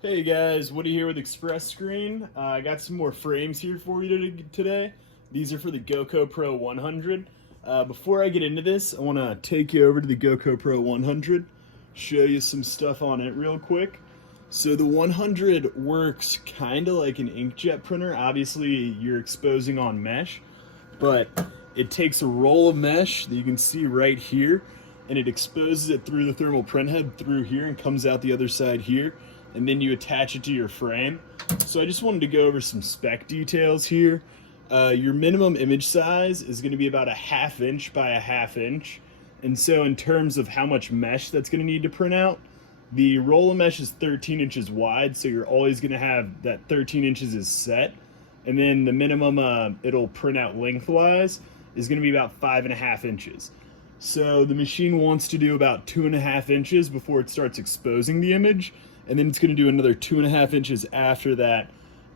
Hey guys, Woody here with Express Screen. I got some more frames here for you today. These are for the GoccoPro100. Before I get into this, I want to take you over to the GoccoPro100, show you some stuff on it real quick. So the 100 works kind of like an inkjet printer. Obviously, you're exposing on mesh, but it takes a roll of mesh that you can see right here, and it exposes it through the thermal print head through here and comes out the other side here, and then you attach it to your frame. So I just wanted to go over some spec details here. Your minimum image size is going to be about a 1/2 inch by a 1/2 inch. And so in terms of how much mesh that's going to need to print out, the roll of mesh is 13 inches wide, so you're always going to have that 13 inches is set. And then the minimum it'll print out lengthwise is going to be about 5.5 inches. So the machine wants to do about 2.5 inches before it starts exposing the image, and then it's going to do another 2.5 inches after that,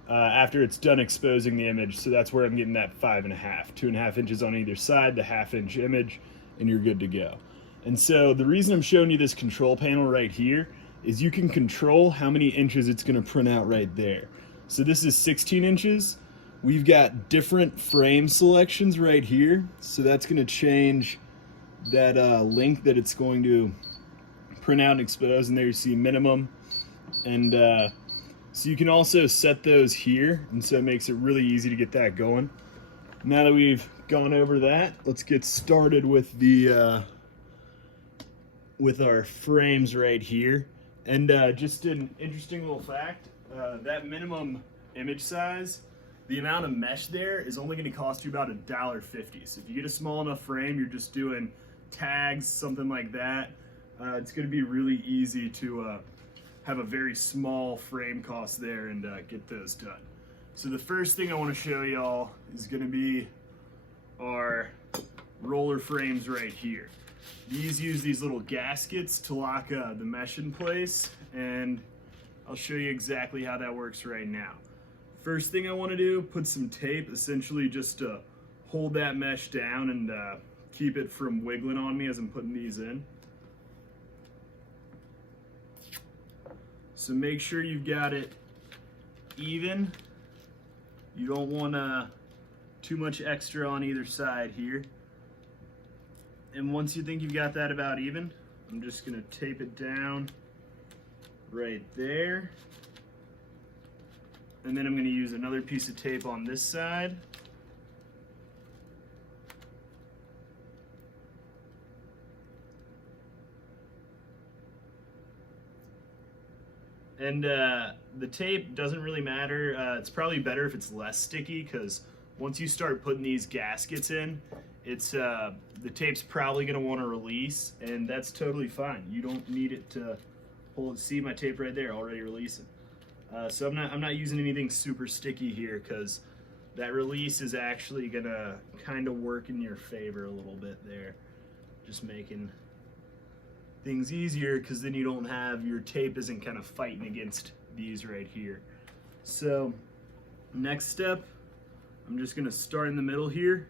after it's done exposing the image. So that's where I'm getting that 5.5, 2.5 inches on either side, the 1/2 inch image, and you're good to go. And so the reason I'm showing you this control panel right here is you can control how many inches it's going to print out right there. So this is 16 inches. We've got different frame selections right here. So that's going to change that length that it's going to print out and expose. And there you see minimum. And so you can also set those here. And so it makes it really easy to get that going. Now that we've gone over that, let's get started with the with our frames right here. And just an interesting little fact, that minimum image size, the amount of mesh there is only going to cost you about $1.50. So if you get a small enough frame, you're just doing tags, something like that, it's going to be really easy to have a very small frame cost there and get those done. So the first thing I want to show y'all is going to be our roller frames right here. These use these little gaskets to lock the mesh in place, and I'll show you exactly how that works right now. First thing I want to do, put some tape, essentially just to hold that mesh down and keep it from wiggling on me as I'm putting these in. So make sure you've got it even. You don't want too much extra on either side here. And once you think you've got that about even, I'm just going to tape it down right there. And then I'm going to use another piece of tape on this side. And the tape doesn't really matter. It's probably better if it's less sticky, because once you start putting these gaskets in, it's the tape's probably going to want to release, and that's totally fine. You don't need it to hold. See my tape right there, already releasing. So I'm not using anything super sticky here, because that release is actually going to kind of work in your favor a little bit there, just making things easier, because then you don't have, your tape isn't kind of fighting against these right here. So next step, I'm just going to start in the middle here,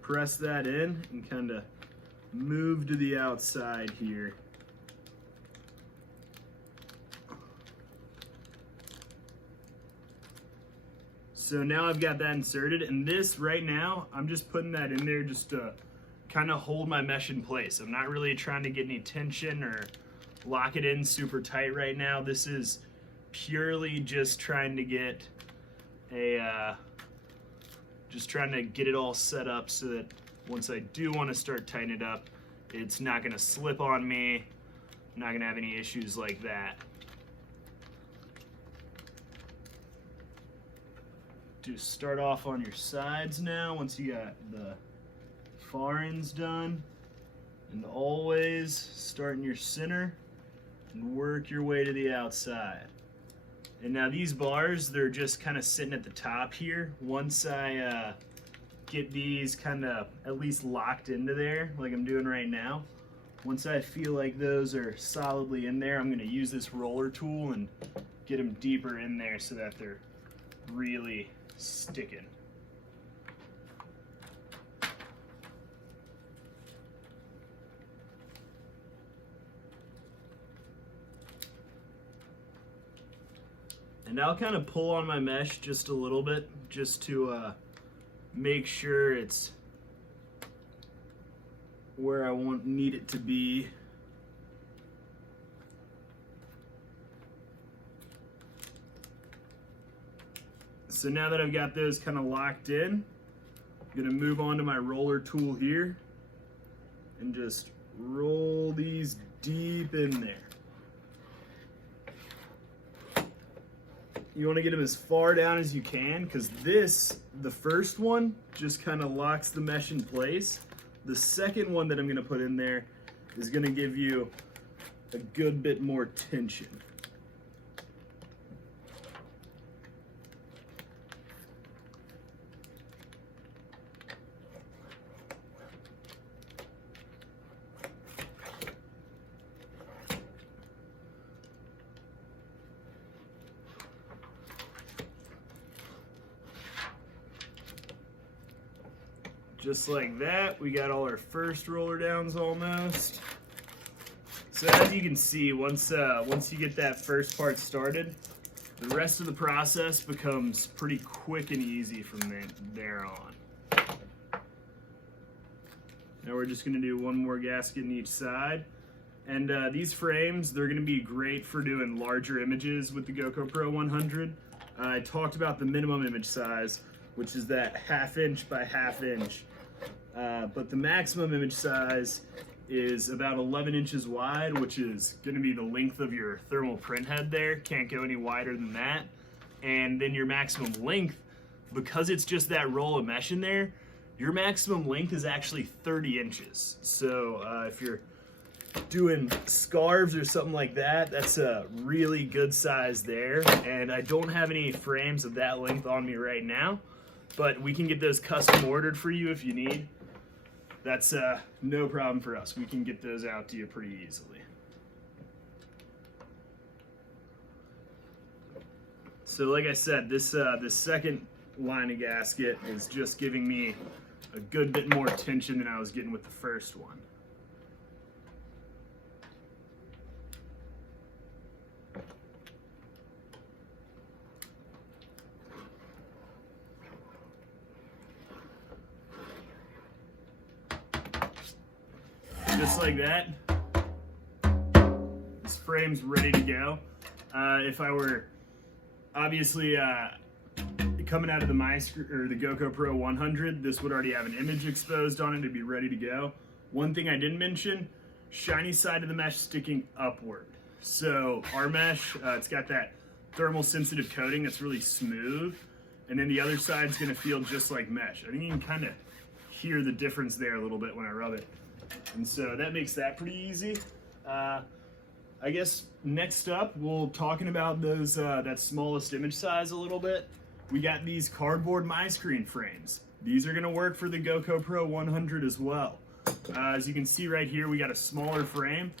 press that in, and kind of move to the outside here. So now I've got that inserted, and this right now, I'm just putting that in there just to kind of hold my mesh in place. I'm not really trying to get any tension or lock it in super tight right now. This is purely just trying to get it all set up so that once I do want to start tightening it up, it's not going to slip on me. I'm not going to have any issues like that. Just start off on your sides now once you got the far ends done, and always start in your center and work your way to the outside. And now these bars, they're just kind of sitting at the top here. Once I get these kind of at least locked into there, like I'm doing right now, once I feel like those are solidly in there, I'm going to use this roller tool and get them deeper in there so that they're really sticking. And I'll kind of pull on my mesh just a little bit, just to make sure it's where I need it to be. So now that I've got those kind of locked in, I'm gonna move on to my roller tool here and just roll these deep in there. You want to get them as far down as you can, because the first one, just kind of locks the mesh in place. The second one that I'm going to put in there is going to give you a good bit more tension. Just like that, we got all our first roller downs almost. So as you can see, once you get that first part started, the rest of the process becomes pretty quick and easy from there on. Now we're just gonna do one more gasket in each side. And these frames, they're gonna be great for doing larger images with the GoccoPro100. I talked about the minimum image size, which is that 1/2 inch by 1/2 inch. But the maximum image size is about 11 inches wide, which is going to be the length of your thermal print head there. Can't go any wider than that. And then your maximum length, because it's just that roll of mesh in there, your maximum length is actually 30 inches. So if you're doing scarves or something like that, that's a really good size there. And I don't have any frames of that length on me right now, but we can get those custom ordered for you if you need. That's no problem for us. We can get those out to you pretty easily. So like I said, this second line of gasket is just giving me a good bit more tension than I was getting with the first one. Just like that, this frame's ready to go. If I were obviously coming out of the GoccoPro100, this would already have an image exposed on it to be ready to go. One thing I didn't mention, shiny side of the mesh sticking upward. So our mesh, it's got that thermal sensitive coating that's really smooth, and then the other side's gonna feel just like mesh. I think you can kind of hear the difference there a little bit when I rub it. And so that makes that pretty easy. I guess next up, we'll talking about those that smallest image size a little bit. We got these cardboard my screen frames. These are gonna work for the GoccoPro100 as well. As you can see right here, we got a smaller frame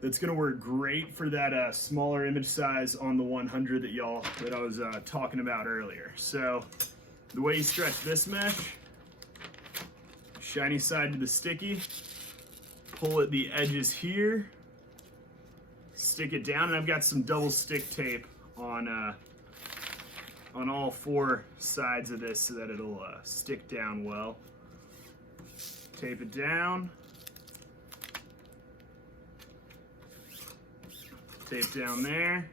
that's gonna work great for that smaller image size on the 100 that I was talking about earlier. So the way you stretch this mesh, shiny side to the sticky, pull at the edges here, stick it down, and I've got some double stick tape on all 4 sides of this so that it'll stick down well. Tape it down, tape down there,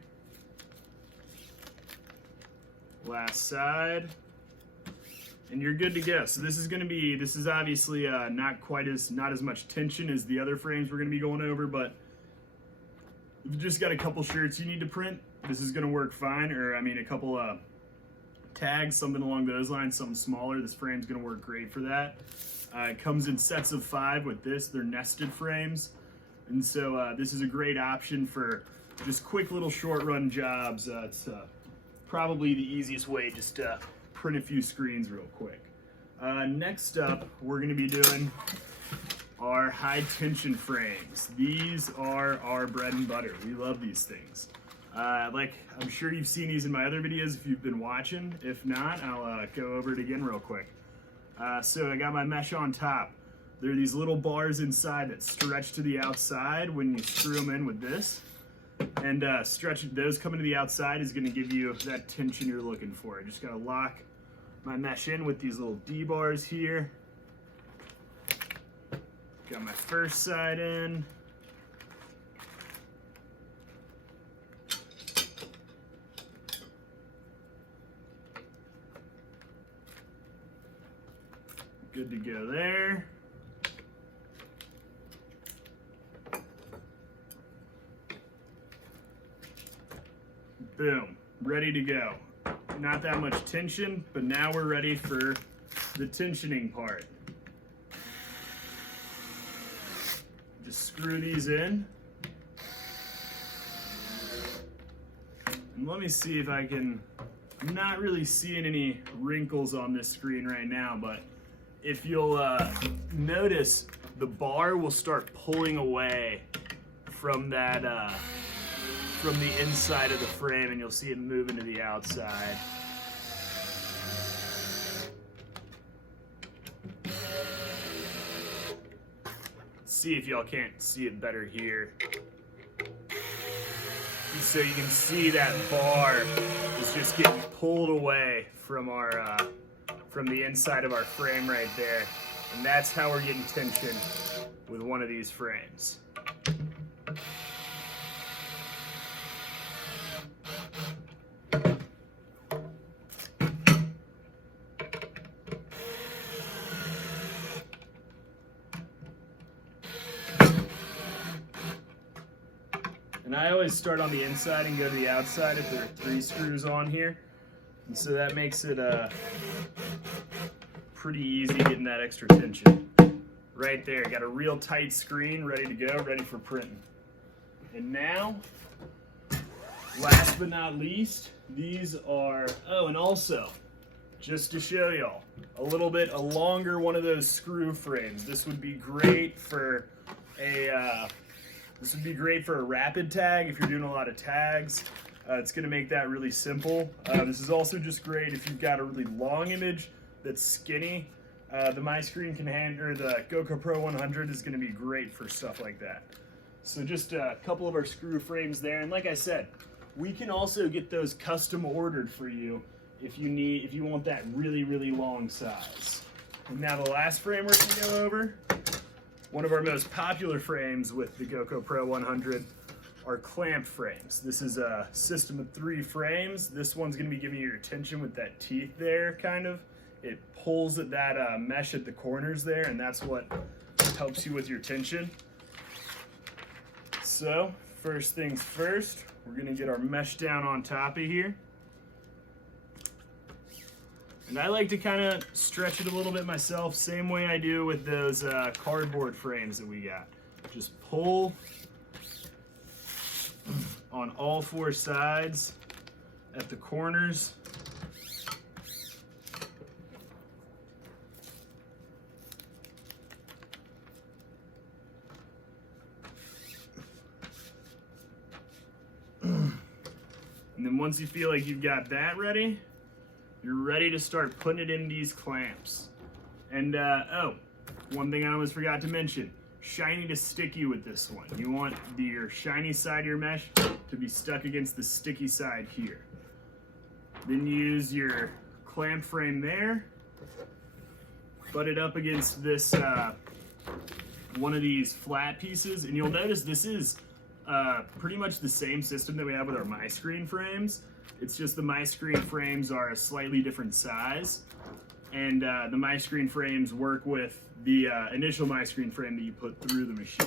last side, and you're good to go. So this is obviously not as much tension as the other frames we're gonna be going over, but if you've just got a couple shirts you need to print, this is gonna work fine. Or I mean a couple tags, something along those lines, something smaller. This frame's gonna work great for that. It comes in sets of 5 with this. They're nested frames, and so this is a great option for just quick little short run jobs. It's probably the easiest way just to print a few screens real quick. Next up, we're going to be doing our high tension frames. These are our bread and butter. We love these things. Like I'm sure you've seen these in my other videos if you've been watching. If not, I'll go over it again real quick. So I got my mesh on top. There are these little bars inside that stretch to the outside when you screw them in with this. And stretching those coming to the outside is going to give you that tension you're looking for. I just got to lock my mesh in with these little D-bars here. Got my first side in. Good to go there. Boom, ready to go. Not that much tension, but now we're ready for the tensioning part. Just screw these in. And let me see if I can, I'm not really seeing any wrinkles on this screen right now, but if you'll notice, the bar will start pulling away from that, from the inside of the frame, and you'll see it moving to the outside. See if y'all can't see it better here. So you can see that bar is just getting pulled away from our from the inside of our frame right there. And that's how we're getting tension with one of these frames. And I always start on the inside and go to the outside if there are 3 screws on here. And so that makes it pretty easy getting that extra tension. Right there, got a real tight screen ready to go, ready for printing. And now, last but not least, these are, oh, and also, just to show y'all, a longer one of those screw frames. This would be great for a rapid tag if you're doing a lot of tags. It's going to make that really simple. This is also just great if you've got a really long image that's skinny. The GoccoPro100 is going to be great for stuff like that. So just a couple of our screw frames there, and like I said, we can also get those custom ordered for you if you want that really, really long size. And now the last frame we're going to go over, one of our most popular frames with the GoccoPro100 are clamp frames. This is a system of 3 frames. This one's going to be giving you your tension with that teeth there, kind of. It pulls at that mesh at the corners there, and that's what helps you with your tension. So, first things first, we're going to get our mesh down on top of here. And I like to kind of stretch it a little bit myself, same way I do with those cardboard frames that we got. Just pull on all 4 sides at the corners. And then once you feel like you've got that ready, you're ready to start putting it in these clamps. And oh, one thing I almost forgot to mention, shiny to sticky with this one. You want your shiny side of your mesh to be stuck against the sticky side here. Then use your clamp frame there, butt it up against this one of these flat pieces, and you'll notice this is pretty much the same system that we have with our MyScreen frames. It's just the MyScreen frames are a slightly different size, and the MyScreen frames work with the initial MyScreen frame that you put through the machine.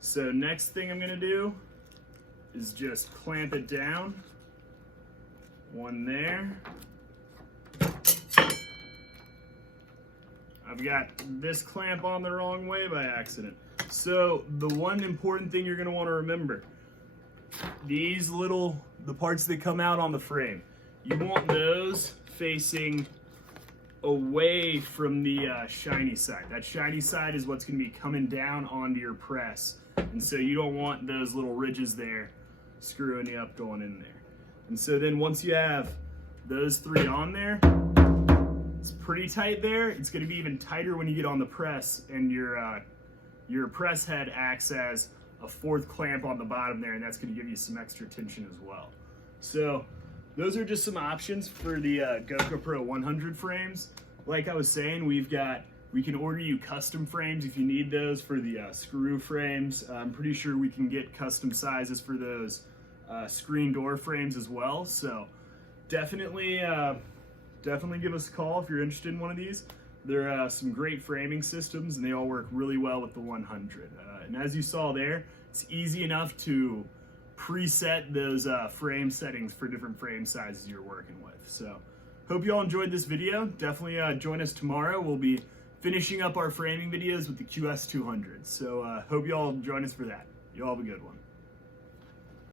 So next thing I'm going to do is just clamp it down. One there. I've got this clamp on the wrong way by accident. So the one important thing you're going to want to remember, these the parts that come out on the frame, you want those facing away from the shiny side. That shiny side is what's going to be coming down onto your press. And so you don't want those little ridges there screwing you up going in there. And so then once you have those 3 on there, it's pretty tight there. It's going to be even tighter when you get on the press, and your press head acts as a fourth clamp on the bottom there, and that's going to give you some extra tension as well. So those are just some options for the GoccoPro100 frames. Like I was saying, we can order you custom frames if you need those for the screw frames. I'm pretty sure we can get custom sizes for those screen door frames as well. So definitely give us a call if you're interested in one of these. They're some great framing systems, and they all work really well with the 100. And as you saw there, it's easy enough to preset those frame settings for different frame sizes you're working with. So hope you all enjoyed this video. Definitely join us tomorrow. We'll be finishing up our framing videos with the QS200. So hope you all join us for that. You all have a good one.